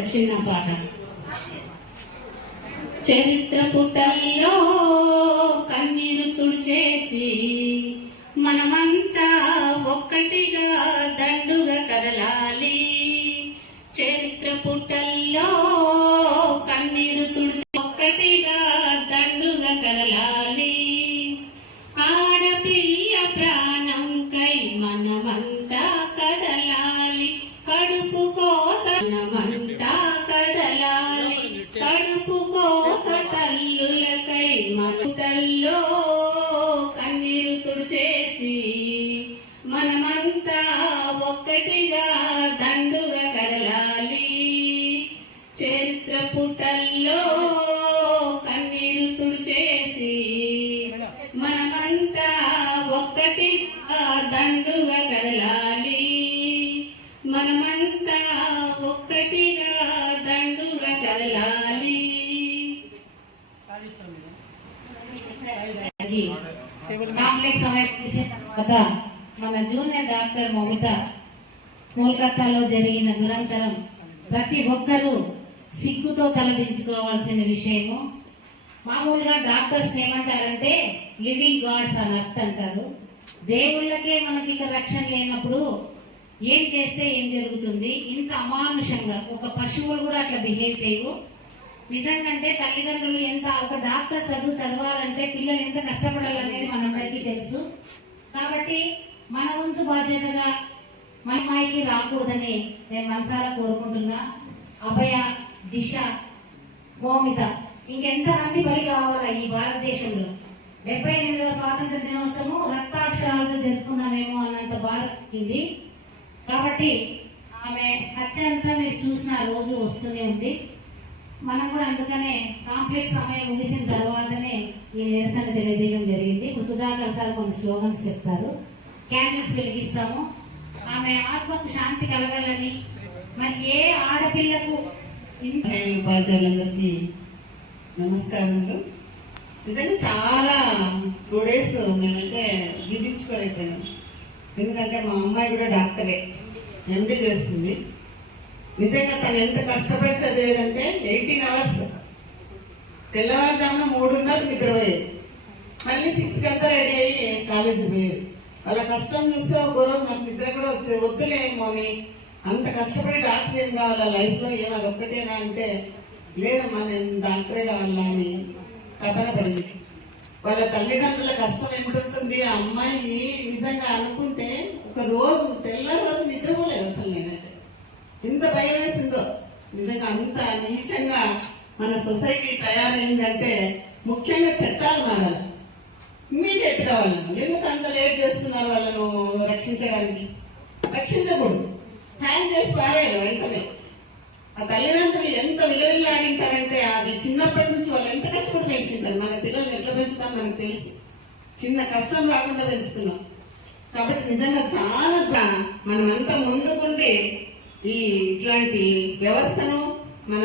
చిన్న పాట. చరిత్ర పుటల్లో కన్నీరు తుడిచేసి మనమంతా ఒక్కటిగా దండుగా కదలాలి. చరిత్ర పుటల్లో కన్నీరు తుడి కదలాలి. కాంప్లెక్స్ అవాయిడ్ తర్వాత మన జూనియర్ డాక్టర్ మమిత కోల్కతాలో జరిగిన దురంతరం ప్రతి ఒక్కరూ సిగ్గుతో తలదించుకోవాల్సిన విషయము. మామూలుగా డాక్టర్స్ ఏమంటారంటే లివింగ్ గాడ్స్ అని అర్థం అంటారు దేవుళ్ళకే మనకి ఇక రక్షణ లేనప్పుడు ఏం చేస్తే ఏం జరుగుతుంది? ఇంత అమానుషంగా ఒక పశువులు కూడా అట్లా బిహేవ్ చేయవు. నిజంగంటే తల్లిదండ్రులు ఎంత ఒక డాక్టర్ చదువు చదవాలంటే పిల్లలు ఎంత కష్టపడాలనేది మనందరికీ తెలుసు. కాబట్టి మన వంతు బాధ్యతగా మన అమ్మాయికి రాకూడదని నేను మనసారా కోరుకుంటున్నా. అభయ దిశ మోమిత ఇంకెంతమంది బలి కావాలా ఈ భారతదేశంలో? డెబ్బై ఎనిమిదవ స్వాతంత్ర దినోత్సవం రక్తాక్షరాలతో జరుపుకున్నామేమో అన్నంత బాధ ఉంది. కాబట్టి ఆమె హత్య అంతా మీరు చూసిన రోజు వస్తూనే ఉంది. మనం కూడా అందుకనే కాంప్లెక్స్ సమయం ముగిసిన తర్వాతనే ఈ నిరసన తెలియజేయడం జరిగింది. సుధాకర్ సార్ కొన్ని స్లోగన్స్ చెప్తారు. క్యాండిల్స్ వెలిగిస్తాము. ఆమె ఆత్మకు శాంతి కలగాలని మరి ఏ ఆడపిల్లకు ఉపాధ్యాయులందరికీ నమస్కారములు నిజంగా చాలా టూ డేస్ మేమైతే జీవించుకోలేకపోయాం ఎందుకంటే మా అమ్మాయి కూడా డాక్టరే. ఎండి చేస్తుంది. నిజంగా తను ఎంత కష్టపడి చదివేదంటే ఎయిటీన్ అవర్స్. తెల్లవారుజామున మూడున్నర నిద్రపోయేది. మళ్ళీ సిక్స్కి అంతా రెడీ అయ్యి కాలేజీ పోయేది. వాళ్ళ కష్టం చూస్తే ఒక రోజు నాకు నిద్ర కూడా వచ్చే వద్దులే మమ్మీ అంత కష్టపడి డాక్టర్ ఏం కావాలా? లైఫ్లో ఏం అదొక్కటేనా అంటే లేదమ్మా నేను డాక్టరే కావాలా అని తపన పడింది. వాళ్ళ తల్లిదండ్రుల కష్టం ఎంత ఉంటుంది ఆ అమ్మాయి నిజంగా అనుకుంటే ఒక రోజు తెల్లారి వరకు నిద్రపోలేదు అసలు నేనైతే. ఎంత భయం వేసిందో. నిజంగా అంత నీచంగా మన సొసైటీ తయారైందంటే ముఖ్యంగా చట్టాలు మారాలి. ఇమ్మీడియట్గా వాళ్ళను. ఎందుకు అంత లేట్ చేస్తున్నారు వాళ్ళను రక్షించడానికి? రక్షించకూడదు. హ్యాంగ్ చేసి పారేయాలి వెంటనే. ఆ తల్లిదండ్రులు పిల్లలు ఆడింటారంటే అది చిన్నప్పటి నుంచి వాళ్ళు ఎంత కష్టపడి పెంచుంటారు మన పిల్లల్ని ఎట్లా పెంచుతాం మనకు తెలుసు. చిన్న కష్టం రాకుండా పెంచుతున్నాం. కాబట్టి నిజంగా చాలా మనమంతా మనం ఈ ఇట్లాంటి వ్యవస్థను మన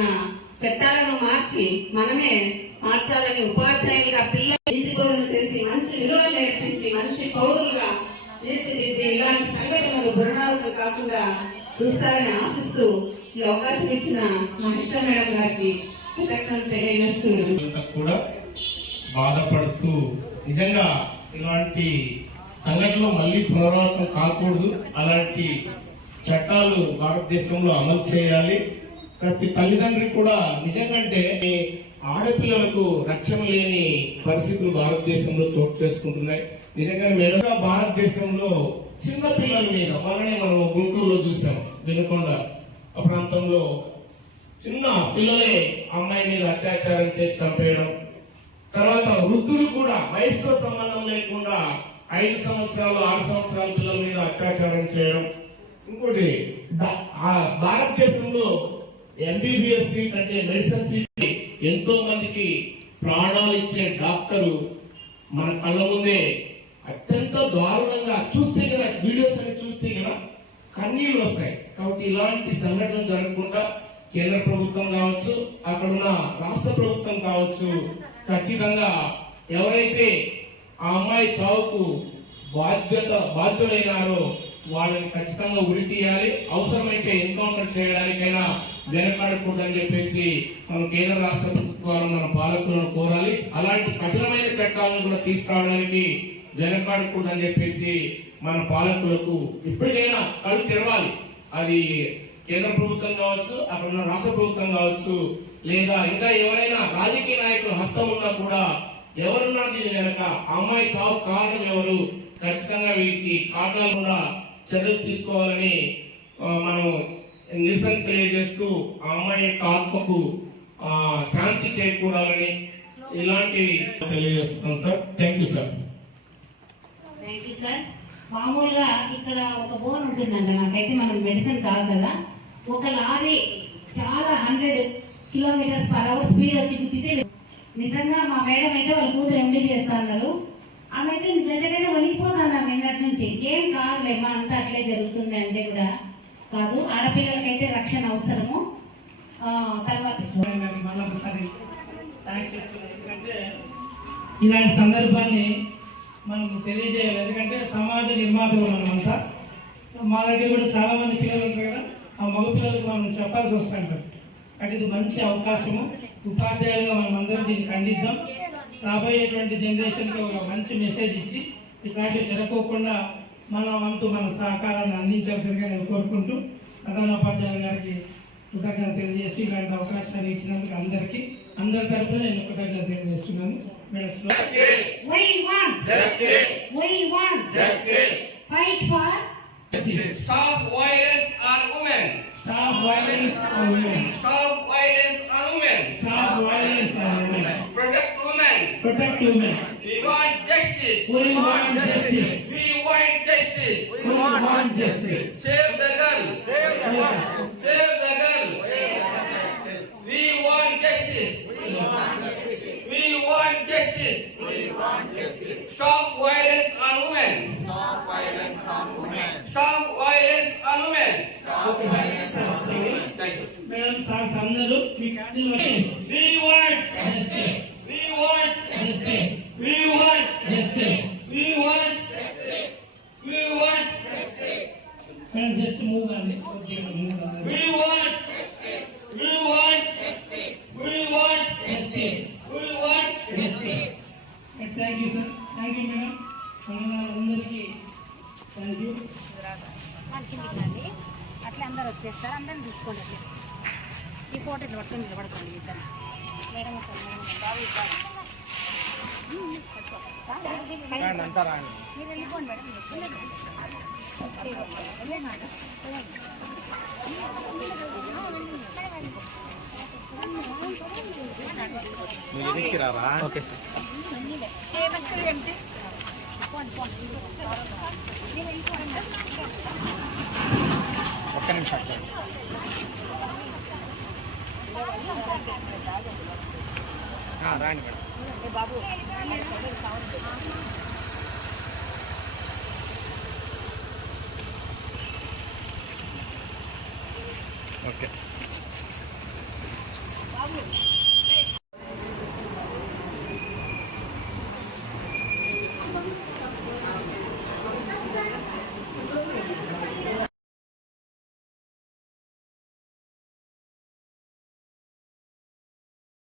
చట్టాలను మార్చి మనమే మార్చాలని ఉపాధ్యాయులుగా పిల్లలు నీతి బోధన చేసి మంచి విలువలు నేర్పించి మంచి పౌరులుగా తీర్చిదిద్ది ఇలాంటి సంఘటనలు పునరావృతం కాకుండా చూస్తారని ఆశిస్తూ ఈ అవకాశం ఇచ్చిన మా మేడం గారికి కృతజ్ఞతలు కూడా బాధపడుతూ నిజంగా ఇలాంటి సంఘటనలు మళ్ళీ పునరావృతం కాకూడదు. అలాంటి చట్టాలు భారతదేశంలో అమలు చేయాలి. ప్రతి తల్లిదండ్రి కూడా నిజంగంటే ఆడపిల్లలకు రక్షణ లేని పరిస్థితులు భారతదేశంలో చోటు చేసుకుంటున్నాయి. నిజంగా మెడగా భారతదేశంలో చిన్న పిల్లల మీద మననే మనం గుంటూరులో చూసాం వినకుండా. ఆ ప్రాంతంలో చిన్న పిల్లలే అమ్మాయి మీద అత్యాచారం చేసి చంపేయడం తర్వాత వృద్ధులు కూడా వయసుతో సంబంధం లేకుండా ఐదు సంవత్సరాలు ఆరు సంవత్సరాల పిల్లల మీద అత్యాచారం చేయడం. ఇంకోటి ఆ భారతదేశంలో ఎంబీబీఎస్ సీట్ అంటే మెడిసిన్ సీట్ ఎంతో మందికి ప్రాణాలు ఇచ్చే డాక్టరు మన కళ్ళ ముందే అత్యంత దారుణంగా చూస్తే కదా వీడియోస్ అనేవి చూస్తే కదా కన్నీళ్ళు వస్తాయి. కాబట్టి ఇలాంటి సంఘటనలు జరగకుండా కేంద్ర ప్రభుత్వం కావచ్చు అక్కడున్న రాష్ట్ర ప్రభుత్వం కావచ్చు ఖచ్చితంగా ఎవరైతే ఆ అమ్మాయి చావుకు బాధ్యత బాధ్యులైనారో వాళ్ళని ఖచ్చితంగా ఉరి తీయాలి. అవసరమైతే ఎన్కౌంటర్ చేయడానికైనా వెనకాడకూడదని చెప్పేసి మనం కేంద్ర రాష్ట్ర ప్రభుత్వాలు మన పాలకులను కోరాలి. అలాంటి కఠినమైన చట్టాలను కూడా తీసుకురావడానికి వెనకాడకూడదని చెప్పేసి మన పాలకులకు ఇప్పటికైనా కళ్ళు తెరవాలి. అది కేంద్ర ప్రభుత్వం కావచ్చు అక్కడ ఉన్న రాష్ట్ర ప్రభుత్వం కావచ్చు లేదా ఇంకా ఎవరైనా రాజకీయ నాయకుల హస్తం ఉన్నా కూడా ఎవరున్నారు దీని వెనక అమ్మాయి చావు కారణం ఎవరు ఖచ్చితంగా వీటికి కూడా చర్యలు తీసుకోవాలని మనం నిరసన తెలియజేస్తూ ఆ అమ్మాయి యొక్క ఆత్మకు శాంతి చేకూరాలని ఇలాంటివి తెలియజేస్తున్నాం sir. Thank you sir. Thank you sir. మామూలుగా ఇక్కడ ఒక బోన్ ఉంటుందంట. నాకైతే మనం మెడిసిన్ కాదు కదా. ఒక లారీ చాలా hundred kilometres per hour speed వచ్చి గుద్దితే నిజంగా మా మేడం అయితే వాళ్ళ కూతురు ఎంబీ చేస్తున్నారు ఆమె అయితే గజ వణికిపోతాను వణికిపోతున్నారు నిన్నటి నుంచి. ఏం కాదులేమ్మా అంతా అట్లే జరుగుతుంది అంటే కూడా కాదు. ఆడపిల్లలకైతే రక్షణ అవసరము. తర్వాత ఇలాంటి సందర్భాన్ని మనం తెలియజేయాలి. ఎందుకంటే సమాజ నిర్మాతలు మనమంతా. మా దగ్గర కూడా చాలామంది పిల్లలు ఉంటారు కదా. ఆ మగ పిల్లలకు మనం చెప్పాల్సి వస్తుంటారు అంటే ఇది మంచి అవకాశము. ఉపాధ్యాయులుగా మనం అందరం దీన్ని ఖండిద్దాం. రాబోయేటువంటి జనరేషన్కి ఒక మంచి మెసేజ్ ఇచ్చి ఇట్లాంటివి జరగకుండా మన వంతు మన సహకారాన్ని అందించాల్సిందిగా నేను కోరుకుంటూ ప్రధానోపాధ్యాయులు గారికి కృతజ్ఞత తెలియజేసి ఇలాంటి అవకాశాన్ని ఇచ్చినందుకు అందరికీ అందరి తరపున నేను కృతజ్ఞత తెలియజేస్తున్నాను madam slow- We want justice. We want justice. Fight for Stop violence on women. Stop violence on women. Stop violence on women. Stop violence on women. Protect women. Protect women. We want justice. We want justice. We want justice. We want justice. Madam just move అండి కొద్దిగా move అండి We want We want We want Justice. We want Justice. Thank you sir thank you madam అందరికీ thank you రండి అట్లా అందరు వచ్చేస్తారు అందరిని తీసుకోండి అట్లా ఈ ఫోటో ఇట్లా పట్టుకొని నిలబడుకోండి ఇద్దరు మేడం. బాబు. మీరు వెళ్ళిపోండి మేడం పోండి. మీరు వెళ్ళిపోండి. రాండి మేడం ఓకే